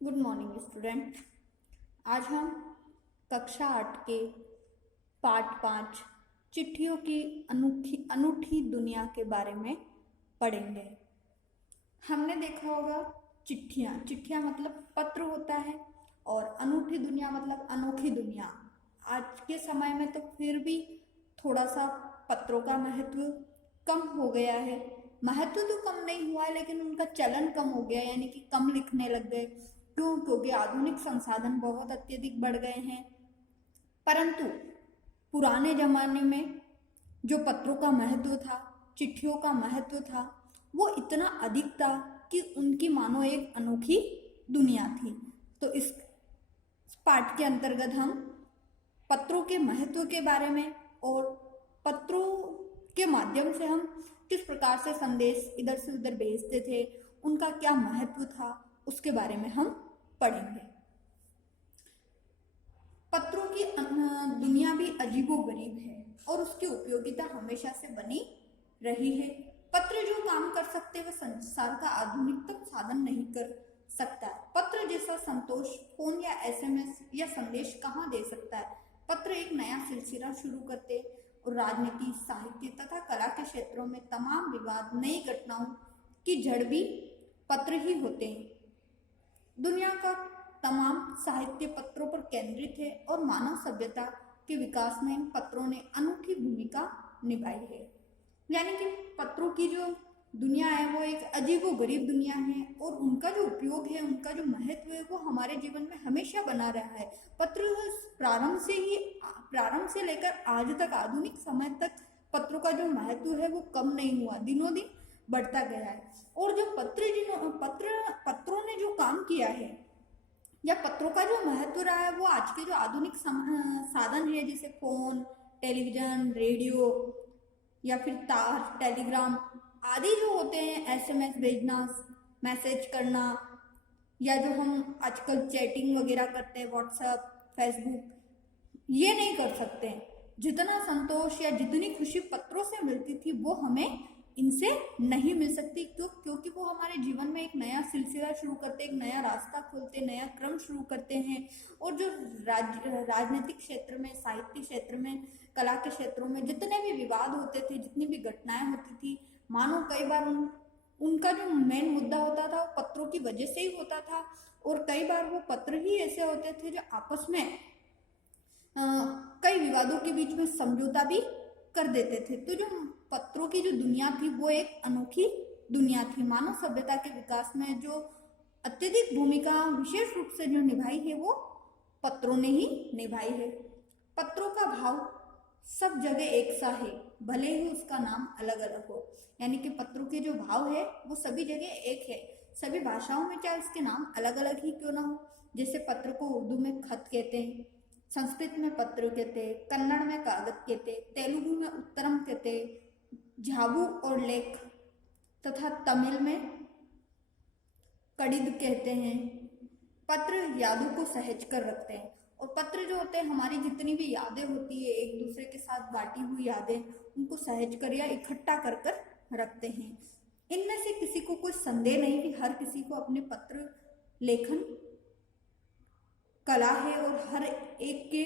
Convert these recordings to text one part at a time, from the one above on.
Good morning student. आज हम कक्षा 8 के पाठ 5 चिट्ठियों की अनूठी अनूठी दुनिया के बारे में पढ़ेंगे। हमने देखा होगा चिट्ठियाँ चिट्ठियाँ मतलब पत्र होता है, और अनूठी दुनिया मतलब अनोखी दुनिया। आज के समय में तो फिर भी थोड़ा सा पत्रों का महत्व कम हो गया है। महत्व तो कम नहीं हुआ है, लेकिन उनका चलन कम हो गया, यानी कि कम लिखने लग गए। क्यों? क्योंकि आधुनिक संसाधन बहुत अत्यधिक बढ़ गए हैं। परंतु पुराने जमाने में जो पत्रों का महत्व था, चिट्ठियों का महत्व था, वो इतना अधिक था कि उनकी मानो एक अनोखी दुनिया थी। तो इस पाठ के अंतर्गत हम पत्रों के महत्व के बारे में और पत्रों के माध्यम से हम किस प्रकार से संदेश इधर से उधर भेजते थे, उनका क्या महत्व था, उसके बारे में हम पढ़ेंगे। पत्रों की दुनिया भी अजीबोगरीब है और उसकी उपयोगिता हमेशा से बनी रही है। पत्र जो काम कर सकते हैं वह संसार का आधुनिकतम साधन नहीं कर सकता। पत्र जैसा संतोष फोन या एसएमएस या संदेश कहाँ दे सकता है। पत्र एक नया सिलसिला शुरू करते और राजनीति, साहित्य तथा कला के क्षेत्रों में तमाम विवाद, नई घटनाओं की जड़ भी पत्र ही होते हैं। दुनिया का तमाम साहित्य पत्रों पर केंद्रित है और मानव सभ्यता के विकास में इन पत्रों ने अनूठी भूमिका निभाई है। यानी कि पत्रों की जो दुनिया है वो एक अजीबोगरीब दुनिया है, और उनका जो उपयोग है, उनका जो महत्व है, वो हमारे जीवन में हमेशा बना रहा है। पत्र प्रारंभ से लेकर आज तक, आधुनिक समय तक पत्रों का जो महत्व है वो कम नहीं हुआ, दिनों दिन बढ़ता गया है। और जो पत्रों ने जो काम किया है, या पत्रों का जो महत्व रहा है, वो आज के जो आधुनिक साधन है, जैसे फोन, टेलीविजन, रेडियो या फिर तार, टेलीग्राम आदि जो होते हैं, एसएमएस भेजना, मैसेज करना, या जो हम आजकल चैटिंग वगैरह करते हैं, व्हाट्सएप, फेसबुक, ये नहीं कर सकते। जितना संतोष या जितनी खुशी पत्रों से मिलती थी वो हमें इनसे नहीं मिल सकती। क्यों? क्योंकि वो हमारे जीवन में एक नया सिलसिला शुरू करते, एक नया रास्ता खोलते, नया क्रम शुरू करते हैं। और जो राजनीतिक क्षेत्र में, साहित्य क्षेत्र में, कला के क्षेत्रों में जितने भी विवाद होते थे, जितनी भी घटनाएं होती थी, मानो कई बार उनका जो मेन मुद्दा होता था वो पत्रों की वजह से ही होता था। और कई बार वो पत्र ही ऐसे होते थे जो आपस में कई विवादों के बीच में समझौता भी कर देते थे। तो जो पत्रों की जो दुनिया थी वो एक अनोखी दुनिया थी। मानव सभ्यता के विकास में जो अत्यधिक भूमिका विशेष रूप से जो निभाई है वो पत्रों ने ही निभाई है। पत्रों का भाव सब जगह एक सा है, भले ही उसका नाम अलग अलग हो। यानी कि पत्रों के जो भाव है वो सभी जगह एक है, सभी भाषाओं में चाहे उसके नाम अलग अलग ही क्यों ना हो। जैसे पत्र को उर्दू में खत कहते हैं, संस्कृत में पत्र कहते, कन्नड़ में कागज कहते, तेलुगु में उत्तरम कहते, झाबू और लेख, तथा तमिल में कड़िद कहते हैं। पत्र यादों को सहेज कर रखते हैं, और पत्र जो होते हैं हमारी जितनी भी यादें होती है, एक दूसरे के साथ बांटी हुई यादें, उनको सहेज कर या इकट्ठा कर कर रखते हैं। इनमें से किसी को कोई संदेह नहीं कि हर किसी को अपने पत्र लेखन कला है, और हर एक के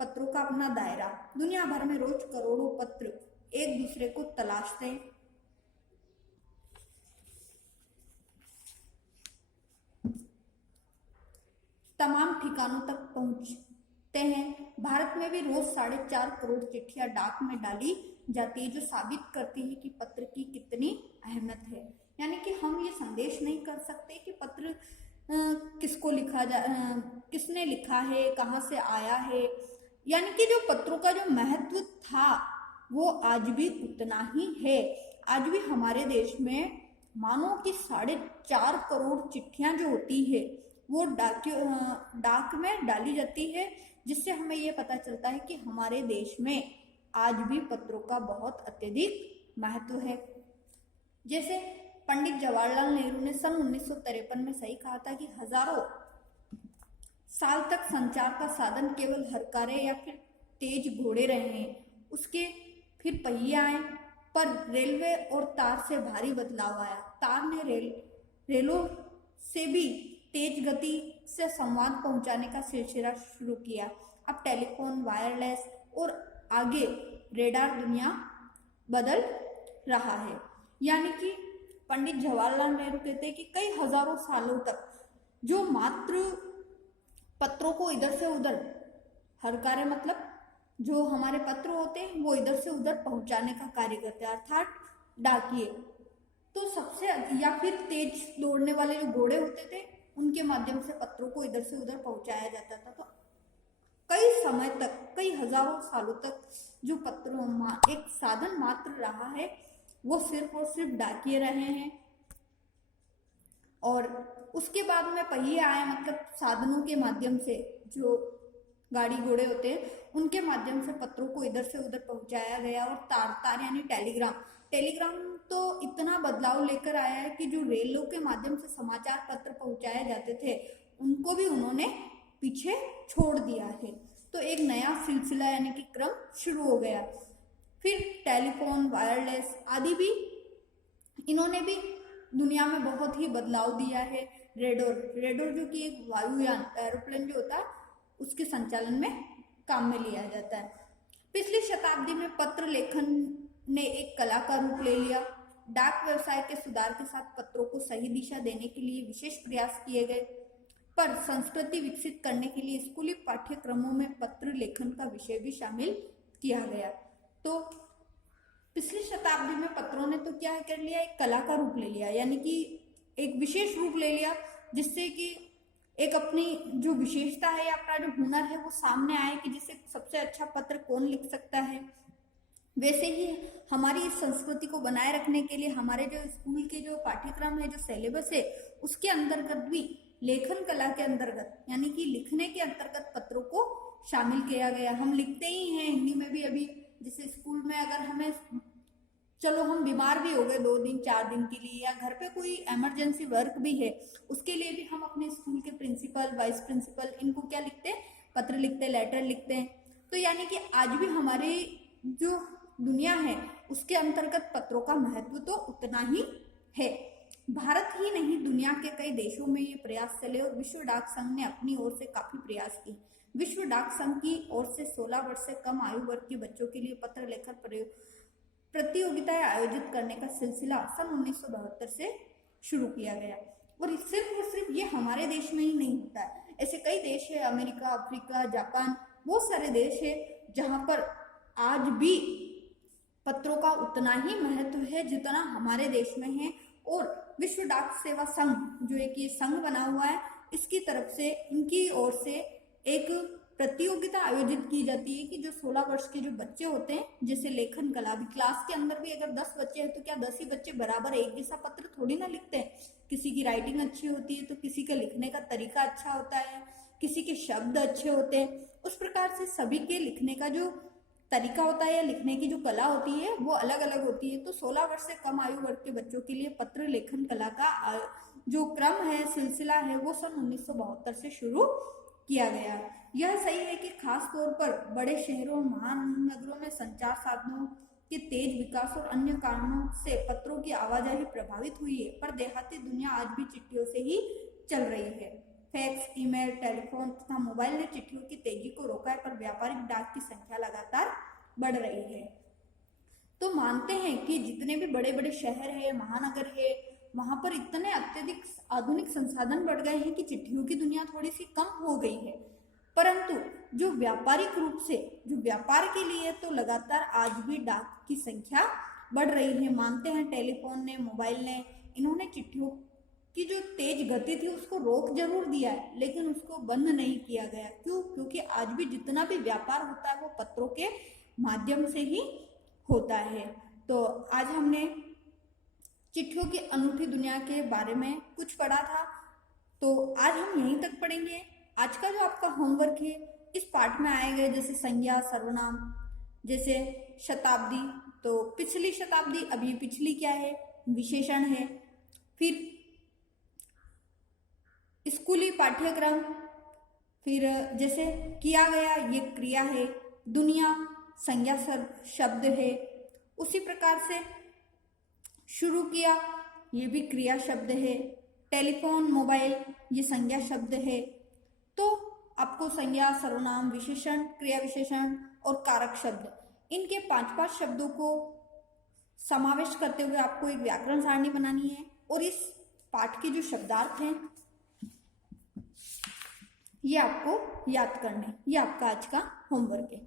पत्रों का अपना दायरा। दुनिया भर में रोज करोड़ों पत्र एक दूसरे को तलाशते हैं। तमाम ठिकानों तक पहुंचते हैं। भारत में भी रोज 4.5 करोड़ चिट्ठियां डाक में डाली जाती है, जो साबित करती है कि पत्र की कितनी अहमियत है। यानी कि हम ये संदेश नहीं कर सकते कि पत्र किसको लिखा किसने लिखा है, कहाँ से आया है। यानी कि जो पत्रों का जो महत्व था वो आज भी उतना ही है। आज भी हमारे देश में मानो कि 4.5 करोड़ चिट्ठियां जो होती है वो डाक में डाली जाती है, जिससे हमें ये पता चलता है कि हमारे देश में आज भी पत्रों का बहुत अत्यधिक महत्व है। जैसे पंडित जवाहरलाल नेहरू ने सन 1953 में सही कहा था कि हजारों साल तक संचार का साधन केवल हरकारे या फिर तेज घोड़े रहे हैं। उसके फिर पहिए आए, पर रेलवे और तार से भारी बदलाव आया। तार ने रेलों से भी तेज गति से संवाद पहुंचाने का सिलसिला शुरू किया। अब टेलीफोन, वायरलेस और आगे रेडार दुनिया बदल रहा है। यानी कि पंडित जवाहरलाल नेहरू कहते हैं कि कई हजारों सालों तक जो मात्र पत्रों को इधर से उधर, हर कार्य मतलब जो हमारे पत्र होते हैं वो इधर से उधर पहुंचाने का कार्य करते हैं, अर्थात डाकिए। तो सबसे या फिर तेज दौड़ने वाले जो घोड़े होते थे उनके माध्यम से पत्रों को इधर से उधर पहुंचाया जाता था। तो कई समय तक, कई हजारों सालों तक जो पत्रों एक साधन मात्र रहा है वो सिर्फ और सिर्फ डाकिए रहे हैं। और उसके बाद में पहिए आए, मतलब साधनों के माध्यम से, जो गाड़ी घोड़े होते हैं उनके माध्यम से पत्रों को इधर से उधर पहुंचाया गया। और तार यानी टेलीग्राम तो इतना बदलाव लेकर आया है कि जो रेलों के माध्यम से समाचार पत्र पहुंचाए जाते थे उनको भी उन्होंने पीछे छोड़ दिया है। तो एक नया सिलसिला यानी कि क्रम शुरू हो गया। फिर टेलीफोन, वायरलेस आदि भी इन्होंने भी दुनिया में बहुत ही बदलाव दिया है। रेडोर जो कि एक वायुयान, एरोप्लेन जो होता है उसके संचालन में काम में लिया जाता है। पिछली शताब्दी में पत्र लेखन ने एक कला का रूप ले लिया। डाक व्यवसाय के सुधार के साथ पत्रों को सही दिशा देने के लिए विशेष प्रयास किए गए, पर संस्कृति विकसित करने के लिए स्कूली पाठ्यक्रमों में पत्र लेखन का विषय भी शामिल किया गया। तो पिछली शताब्दी में पत्रों ने तो क्या कर लिया, एक कला का रूप ले लिया, यानी कि एक विशेष रूप ले लिया, जिससे कि एक अपनी जो विशेषता है या अपना जो हुनर है वो सामने आए कि जिससे सबसे अच्छा पत्र कौन लिख सकता है। वैसे ही हमारी इस संस्कृति को बनाए रखने के लिए हमारे जो स्कूल के जो पाठ्यक्रम है, जो सिलेबस है, उसके अंतर्गत भी लेखन कला के अंतर्गत यानी कि लिखने के अंतर्गत पत्रों को शामिल किया गया। हम लिखते ही हैं हिंदी में भी। अभी जैसे स्कूल में अगर हमें, चलो हम बीमार भी हो गए 2 दिन 4 दिन के लिए, या घर पे कोई इमरजेंसी वर्क भी है, उसके लिए भी हम अपने स्कूल के प्रिंसिपल, वाइस प्रिंसिपल, इनको क्या लिखते हैं, पत्र लिखते हैं, लेटर लिखते हैं। तो यानी कि आज भी हमारी जो दुनिया है उसके अंतर्गत पत्रों का महत्व तो उतना ही है। भारत ही नहीं, दुनिया के कई देशों में ये प्रयास चले और विश्व डाक संघ ने अपनी ओर से काफी प्रयास किए। विश्व डाक संघ की ओर से 16 वर्ष से कम आयु वर्ग के बच्चों के लिए पत्र लेखन प्रतियोगिताएं आयोजित करने का सिलसिला सन 1972 से शुरू किया गया। और सिर्फ ये हमारे देश में ही नहीं होता है, ऐसे कई देश है, अमेरिका, अफ्रीका, जापान, बहुत सारे देश है जहां पर आज भी पत्रों का उतना ही महत्व है जितना हमारे देश में है। और विश्व डाक सेवा संघ जो एक ये संघ बना हुआ है, इसकी तरफ से, इनकी ओर से एक प्रतियोगिता आयोजित की जाती है कि जो 16 वर्ष के जो बच्चे होते हैं, जैसे लेखन कला, भी क्लास के अंदर भी अगर 10 बच्चे हैं तो क्या 10 ही बच्चे बराबर एक जैसा पत्र थोड़ी ना लिखते हैं। किसी की राइटिंग अच्छी होती है तो किसी का लिखने का तरीका अच्छा होता है, किसी के शब्द अच्छे होते हैं। उस प्रकार से सभी के लिखने का जो तरीका होता है या लिखने की जो कला होती है वो अलग अलग होती है। तो 16 वर्ष से कम आयु वर्ग के बच्चों के लिए पत्र लेखन कला का जो क्रम है, सिलसिला है, वो सन 1972 से शुरू किया गया। यह सही है कि खास तौर पर बड़े शहरों और महानगरों में संचार साधनों के तेज विकास और अन्य कारणों से पत्रों की आवाजाही प्रभावित हुई है, पर देहाती दुनिया आज भी चिट्ठियों से ही चल रही है। फैक्स, ईमेल, टेलीफोन तथा मोबाइल ने चिट्ठियों की तेजी को रोका है, पर व्यापारिक डाक की संख्या लगातार बढ़ रही है। तो मानते हैं कि जितने भी बड़े बड़े शहर है, महानगर है, वहां पर इतने अत्यधिक आधुनिक संसाधन बढ़ गए हैं कि चिट्ठियों की दुनिया थोड़ी सी कम हो गई है, परंतु जो व्यापारिक रूप से, जो व्यापार के लिए, तो लगातार आज भी डाक की संख्या बढ़ रही है। मानते हैं टेलीफोन ने, मोबाइल ने, इन्होंने चिट्ठियों की जो तेज गति थी उसको रोक जरूर दिया है, लेकिन उसको बंद नहीं किया गया। क्यों? क्योंकि आज भी जितना भी व्यापार होता है वो पत्रों के माध्यम से ही होता है। तो आज हमने चिट्ठियों की अनूठी दुनिया के बारे में कुछ पढ़ा था, तो आज हम यहीं तक पढ़ेंगे। आज का जो आपका होमवर्क है, इस पाठ में आए गए जैसे संज्ञा, सर्वनाम, जैसे शताब्दी, तो पिछली शताब्दी, अब ये पिछली क्या है, विशेषण है। फिर स्कूली पाठ्यक्रम, फिर जैसे किया गया, ये क्रिया है। दुनिया संज्ञा शब्द है। उसी प्रकार से शुरू किया, ये भी क्रिया शब्द है। टेलीफोन, मोबाइल ये संज्ञा शब्द है। तो आपको संज्ञा, सर्वनाम, विशेषण, क्रिया विशेषण और कारक शब्द इनके 5-5 शब्दों को समावेश करते हुए आपको एक व्याकरण सारणी बनानी है और इस पाठ के जो शब्दार्थ हैं ये आपको याद करने, ये आपका आज का होमवर्क है।